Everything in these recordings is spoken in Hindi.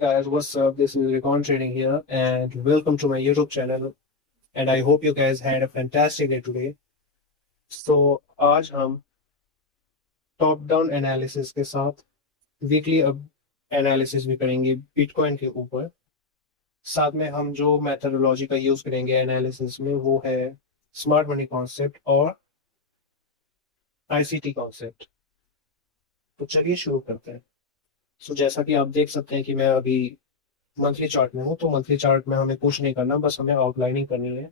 Guys, what's up? This is Recon Trading here, and welcome to my YouTube channel. And I hope you guys had a fantastic day today. So आज हम टॉप डाउन एनालिसिस के साथ वीकली अब एनालिसिस भी करेंगे बिटकॉइन के ऊपर। साथ में हम जो मेथडोलॉजी का यूज करेंगे एनालिसिस में वो है स्मार्ट मनी कॉन्सेप्ट और आईसीटी कॉन्सेप्ट। तो चलिए शुरू करते हैं। सो जैसा कि आप देख सकते हैं कि मैं अभी मंथली चार्ट में हूँ, तो मंथली चार्ट में हमें कुछ नहीं करना, बस हमें आउटलाइनिंग करनी है।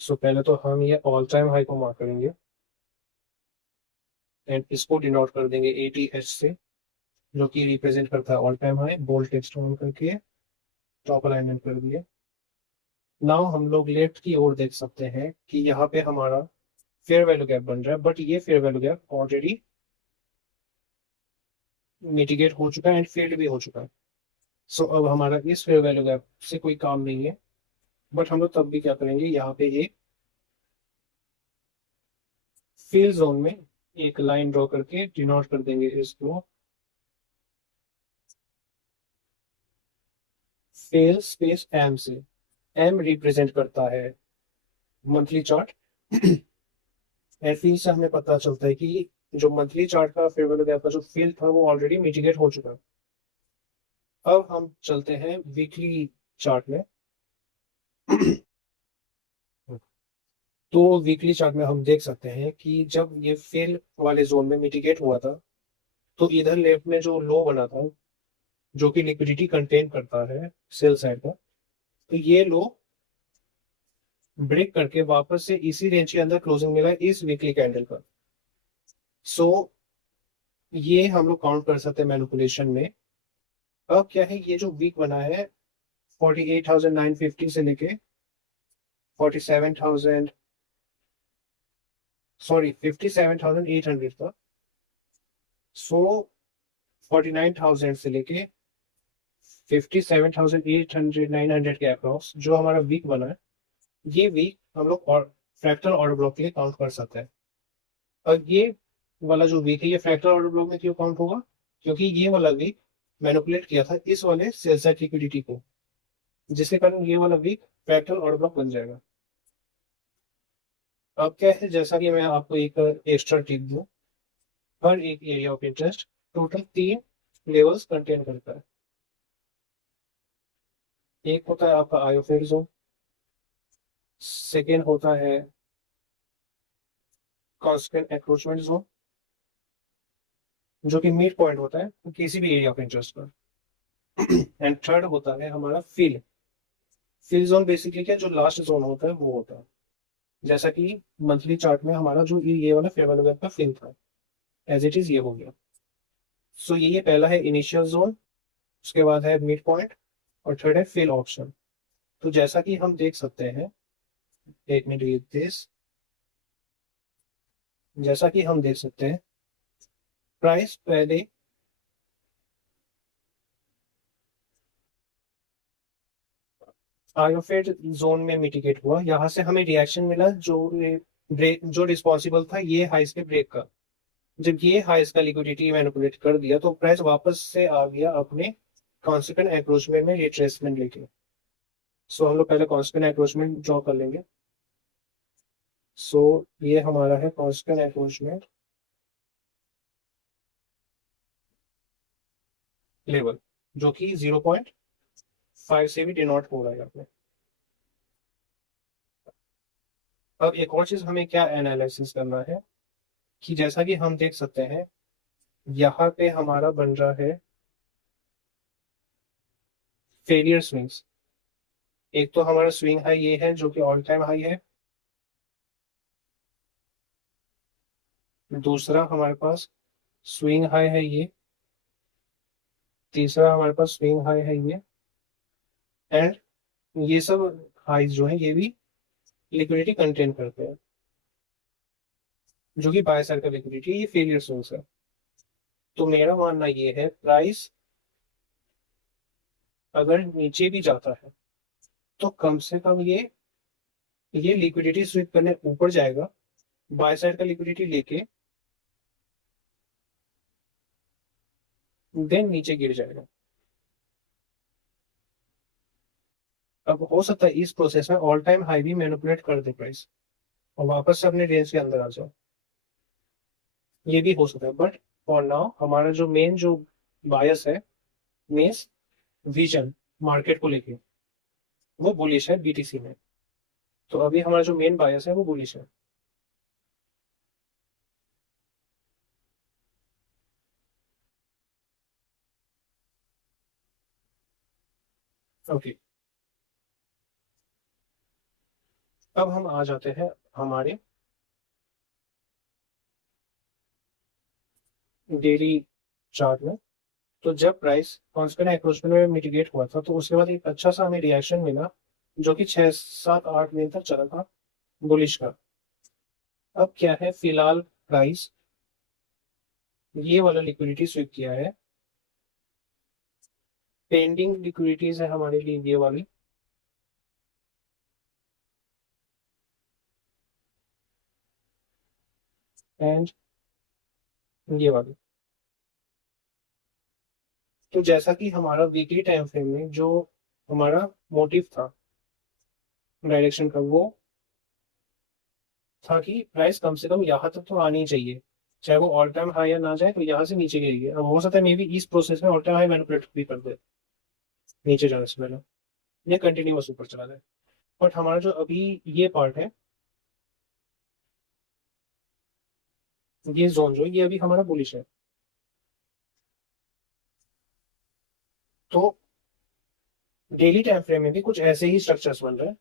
सो पहले तो हम ये ऑल टाइम हाई को मार्क करेंगे एंड इसको डिनोट कर देंगे ATH से, जो कि रिप्रेजेंट करता है all time high. Bold text on करके टॉप अलाइनमेंट कर दिए। नाउ हम लोग लेफ्ट की ओर देख सकते हैं कि यहाँ पे हमारा फेयर वैल्यू गैप बन रहा है, बट ये fair value gap already mitigate हो चुका है एंड फेल्ड भी हो चुका है। सो अब हमारा इस फेयर वैल्यू गैप से कोई काम नहीं है, बट हम लोग तब भी क्या करेंगे, यहाँ पे एक फील जोन में एक लाइन ड्रॉ करके डिनोट कर देंगे इसको फेल स्पेस एम से। एम रिप्रेजेंट करता है मंथली चार्ट एंड फील से हमें पता चलता है कि जो मंथली चार्ट का फेयर वैल्यू गैप का जो फील था वो ऑलरेडी मिटिगेट हो चुका है। अब हम चलते हैं वीकली चार्ट में। तो वीकली चार्ट में हम देख सकते हैं कि जब ये फेल वाले जोन में मिटिगेट हुआ था, तो इधर लेफ्ट में जो लो बना था, जो कि लिक्विडिटी कंटेन करता है सेल साइड का, तो ये लो ब्रेक करके वापस से इसी रेंज के अंदर क्लोजिंग मिला इस वीकली कैंडल का। सो ये हम लोग काउंट कर सकते हैं मैनिपुलेशन में। अब क्या है, ये जो वीक बना है 48,950 से लेके 47,000, सॉरी 57,800 तक। सो 49,000 से लेके 57,800 900 के अप्रॉक्स जो हमारा वीक बना है, ये वीक हम लोग और फ्रैक्टल ऑर्डर ब्लॉक के लिए काउंट कर सकते हैं। और ये वाला जो वीक है ये फ्रैक्टल ऑर्डर ब्लॉक में क्यों काउंट होगा, क्योंकि ये वाला वीक मैनिपुलेट किया था इस वाले सेल साइड लिक्विडिटी को, जिसके कारण ये वाला वीक फ्रैक्टल ऑर्डर ब्लॉक बन जाएगा। अब क्या है, जैसा कि मैं आपको एक एक्स्ट्रा टिप दूं, हर एक area of interest total 3 levels contain करता है। एक होता है आपका आयोफेड जोन, सेकेंड होता है कांस्टेंट एंक्रोचमेंट जोन, जो कि मिड पॉइंट होता है किसी भी एरिया ऑफ इंटरेस्ट पर, एंड थर्ड होता है हमारा फील। फील जोन बेसिकली क्या, जो लास्ट जोन होता है वो होता है, जैसा कि मंथली चार्ट में हमारा जो ये वाला फेयर वैल्यू गैप का फील था, एज इट इज ये हो गया। सो ये पहला है इनिशियल जोन, उसके बाद है मिड पॉइंट, और थर्ड है फील ऑप्शन। तो जैसा कि हम देख सकते हैं, एक मिनट रीड दिस, जैसा कि हम देख सकते हैं प्राइस पहले आयोफेड जोन में मिटिगेट हुआ, यहाँ से हमें रिएक्शन मिला जो ब्रेक जो रिस्पॉन्सिबल था ये हाइस के ब्रेक का। जब ये हाइस का लिक्विडिटी मैनिपुलेट कर दिया तो प्राइस वापस से आ गया अपने कॉन्सिक्वेंट एंक्रोचमेंट में रिट्रेसमेंट लेके। सो हम लोग पहले कॉन्सिक्वेंट एंक्रोचमेंट ड्रॉ कर लेंगे। सो ये हमारा है कॉन्सिक्वेंट एंक्रोचमेंट लेवल, जो कि 0.5 से भी डिनोट हो रहा है यहाँ पे। अब एक और चीज हमें क्या एनालिसिस करना है, कि जैसा कि हम देख सकते हैं यहाँ पे हमारा बन रहा है फेलियर स्विंग्स। एक तो हमारा स्विंग हाई ये है जो कि ऑल टाइम हाई है, दूसरा हमारे पास स्विंग हाई है ये, तीसरा हमारे पास स्विंग हाई है ये, एंड ये सब हाइज जो है ये भी लिक्विडिटी कंटेन करते हैं, जो कि बाय साइड का लिक्विडिटी ये फेलियर स्विंग्स है। तो मेरा मानना ये है प्राइस अगर नीचे भी जाता है तो कम से कम ये लिक्विडिटी स्विप करने ऊपर जाएगा, बाय साइड का लिक्विडिटी लेके देन नीचे गिर जाएगा। अब हो सकता है इस प्रोसेस में ऑल टाइम हाई भी मैनिपुलेट कर दे प्राइस और वापस से अपने रेंज के अंदर आ जाओ, ये भी हो सकता है। बट फॉर नाउ हमारा जो मेन जो बायस है, मेस विजन मार्केट को लेके, वो बुलिश है बीटीसी में। तो अभी हमारा जो मेन बायस है वो बुलिश है। ओके, अब हम आ जाते हैं हमारे डेली चार्ट में। तो जब प्राइस कॉन्स्टेंट एक्रोचमेंट में मिटिगेट हुआ था तो उसके बाद एक अच्छा सा हमें रिएक्शन मिला, जो कि 6 7 8 दिन तक चला था बुलिश का। अब क्या है, फिलहाल प्राइस ये वाला लिक्विडिटी स्वीप किया है, पेंडिंग लिक्विडिटीज है हमारे लिए ये वाली, एंड ये वाली। तो जैसा कि हमारा वीकली टाइम फ्रेम में जो हमारा मोटिव था डायरेक्शन का, वो था कि प्राइस कम से कम यहाँ तक तो आनी चाहिए, चाहे वो ऑल टाइम हाई या ना जाए तो यहाँ से नीचे गिरेगी। अब हो सकता है मे बी इस प्रोसेस में ऑल टाइम हाई मैनिपुलेट भी कर दे नीचे जाने से पहले, ये कंटिन्यूअस ऊपर चला जाए। बट हमारा जो अभी ये पार्ट है, ये जोन जो ये अभी हमारा बुलिश है। तो डेली टाइम फ्रेम में भी कुछ ऐसे ही स्ट्रक्चर्स बन रहे हैं।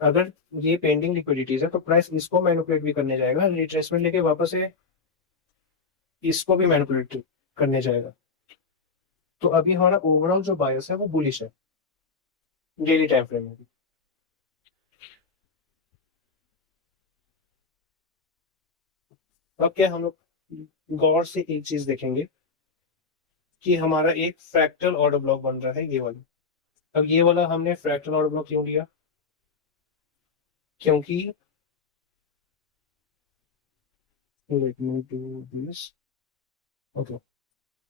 अगर ये पेंडिंग लिक्विडिटीज है तो प्राइस इसको मैनिपुलेट भी करने जाएगा, रिट्रेसमेंट लेके वापस से इसको भी मैनिपुलेट करने जाएगा। तो अभी हमारा ओवरऑल जो बायस है वो बुलिश है डेली टाइम फ्रेम में भी। अब क्या हम लोग गौर से एक चीज देखेंगे कि हमारा एक फ्रैक्टल ऑर्डर ब्लॉक बन रहा है, ये वाला। अब ये वाला हमने फ्रैक्टल ऑर्डर ब्लॉक क्यों लिया, क्योंकि let me do this. Okay,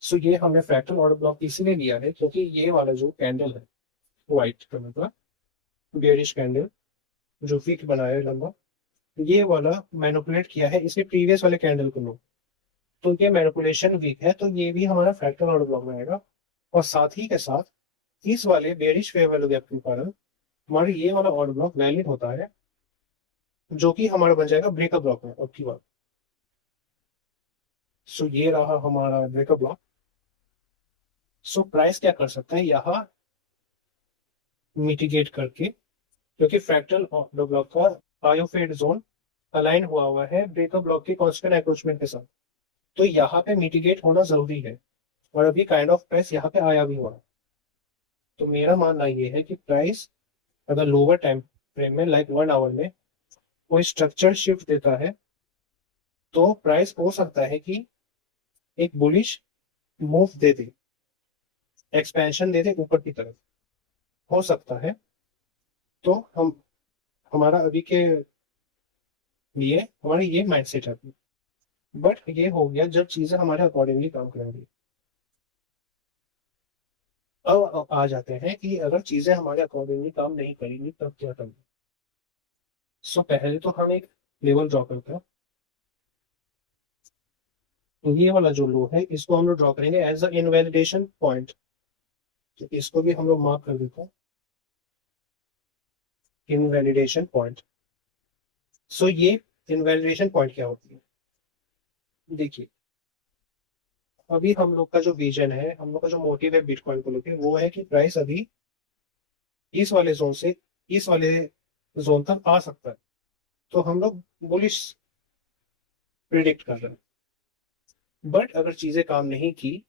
so ये हमने फ्रैक्टल ऑर्डर ब्लॉक इसीलिए लिया है क्योंकि ये वाला जो कैंडल है व्हाइट कलर का बेयरिश कैंडल जो वीक बनाया है लंबा, ये वाला मैनिपुलेट किया है इसके प्रीवियस वाले कैंडल को लो। तो ये मैनिपुलेशन वीक है, तो ये भी हमारा फ्रैक्टल ऑर्डर ब्लॉक में आएगा। और साथ ही के साथ इस वाले बेरिश फेयर वैल्यू गैप के कारण हमारा ये वाला ऑर्डर ब्लॉक वैलिड होता है, जो कि हमारा बन जाएगा ब्रेकअप ब्लॉक में अब की बार। सो ये रहा हमारा ब्रेकअप ब्लॉक। सो प्राइस क्या कर सकता है यहाँ मिटिगेट करके, क्योंकि फ्रैक्टल ऑर्डर ब्लॉक का बायोफेड जोन अलाइन हुआ है ब्रेकअप ब्लॉक के कांस्टेंट अप्रोचमेंट के साथ, तो यहाँ पे मिटिगेट होना जरूरी है। और अभी काइंड ऑफ प्राइस यहाँ पे आया भी हुआ है। तो मेरा मानना ये है कि प्राइस अगर लोअर टाइम फ्रेम में लाइक 1 आवर में कोई स्ट्रक्चर शिफ्ट देता है तो प्राइस हो सकता है कि एक बुलिश मूव दे दे, एक्सपेंशन दे दे ऊपर की तरफ, हो सकता है। तो हम हमारा अभी के लिए हमारा ये माइंडसेट है अभी। बट ये हो गया जब चीजें हमारे अकॉर्डिंगली काम करेंगी। अब आ जाते हैं कि अगर चीजें हमारे अकॉर्डिंगली काम नहीं करेंगी तब क्या करेंगे। सो पहले तो हम एक लेवल ड्रॉ करते हैं। तो ये वाला जो लो है इसको हम लोग ड्रॉ करेंगे एज अ इनवैलिडेशन पॉइंट। तो इसको भी हम लोग मार्क कर देते हैं इनवैलिडेशन पॉइंट। सो ये इनवैलिडेशन पॉइंट क्या होती है, देखिए अभी हम लोग का जो विजन है, हम लोग का जो मोटिव है बिटकॉइन को लेकर, वो है कि प्राइस अभी इस वाले जोन से इस वाले जोन तक आ सकता है। तो हम लोग बुलिश प्रिडिक्ट कर रहे हैं। बट अगर चीजें काम नहीं की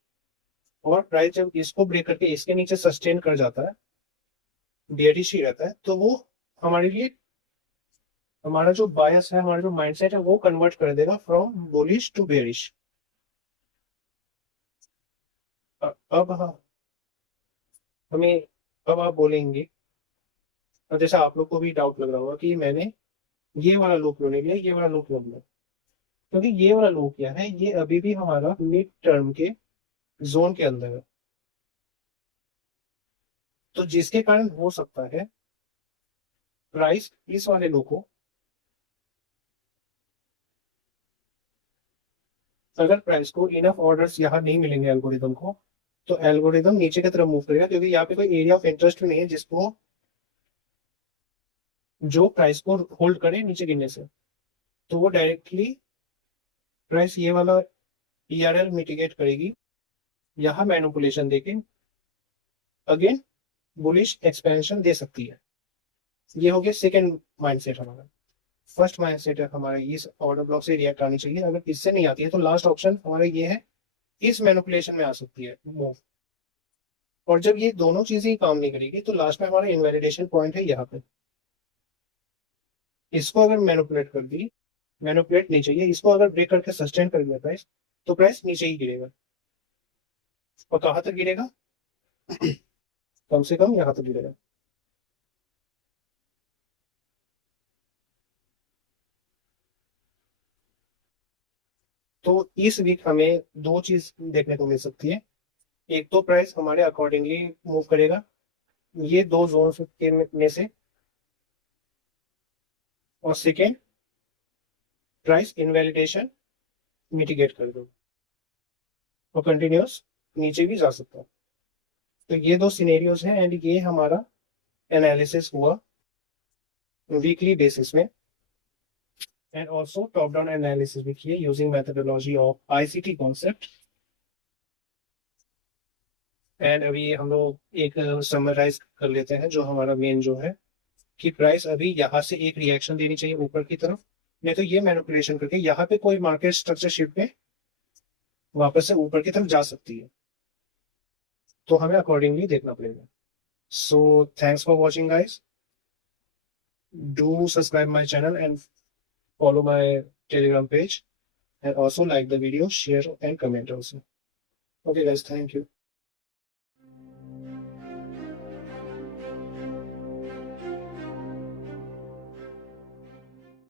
और प्राइस जब इसको ब्रेक करके इसके नीचे सस्टेन कर जाता है, बेयरिश ही रहता है, तो वो हमारे लिए हमारा जो बायस है, हमारा जो माइंडसेट है वो कन्वर्ट कर देगा फ्रॉम बुलिश टू बेयरिश। अब हमें अब आप बोलेंगे, और जैसा आप लोग को भी डाउट लग रहा होगा कि मैंने ये वाला लूप क्यों नहीं लिया, ये वाला लूप क्यों लिया, क्योंकि ये वाला लूप क्या है, ये अभी भी हमारा मिड टर्म के जोन के अंदर है, तो जिसके कारण हो सकता है प्राइस इस वाले लो को, अगर प्राइस को इनफ ऑर्डर्स यहाँ नहीं मिलेंगे एल्गोरिदम को, तो एल्गोरिदम नीचे की तरफ मूव करेगा, क्योंकि यहाँ पे कोई एरिया ऑफ इंटरेस्ट नहीं है जिसको, जो प्राइस को होल्ड करे नीचे गिरने से। तो वो डायरेक्टली प्राइस ये वाला ERL मिटिगेट करेगी, यहाँ मैनिपुलेशन देके अगेन बुलिश एक्सपेंशन दे सकती है। ये हो गया सेकेंड माइंडसेट हमारा। फर्स्ट माइंडसेट है हमारा इस ऑर्डर ब्लॉक से रिएक्ट आनी चाहिए, अगर इससे नहीं आती है तो लास्ट ऑप्शन हमारा ये है, इस मैनिपुलेशन में आ सकती है मूव। और जब ये दोनों चीजें ही काम नहीं करेगी तो लास्ट में हमारा इनवैलिडेशन पॉइंट है यहाँ पे। इसको अगर मैनिपुलेट कर दी, मैनिपुलेट नहीं चाहिए, इसको अगर ब्रेक करके सस्टेन कर दिया प्राइस, तो प्राइस नीचे ही गिरेगा। और कहाँ तक गिरेगा? कम से कम यहाँ तक गिरेगा। तो इस वीक हमें दो चीज देखने को मिल सकती है। एक तो प्राइस हमारे अकॉर्डिंगली मूव करेगा ये दो जोन के में से, और सेकेंड प्राइस इनवैलिडेशन मिटिगेट कर दो और कंटिन्यूस नीचे भी जा सकता है। तो ये दो सिनेरियोज हैं, एंड ये हमारा एनालिसिस हुआ वीकली बेसिस में, and also top down analysis भी किए using methodology of ICT concept. And अभी हम लोग एक समराइज कर लेते हैं जो हमारा मेन जो है, कि प्राइस अभी यहाँ से एक रिएक्शन देनी चाहिए ऊपर की तरफ, नहीं तो ये मैनिपुलेशन करके यहाँ पे कोई मार्केट स्ट्रक्चर शिफ्ट पे वापस से ऊपर की तरफ जा सकती है, तो हमें अकॉर्डिंगली देखना पड़ेगा। So thanks for watching guys, do subscribe my channel and follow my Telegram page, and also like the video, share and comment also. Okay guys, thank you.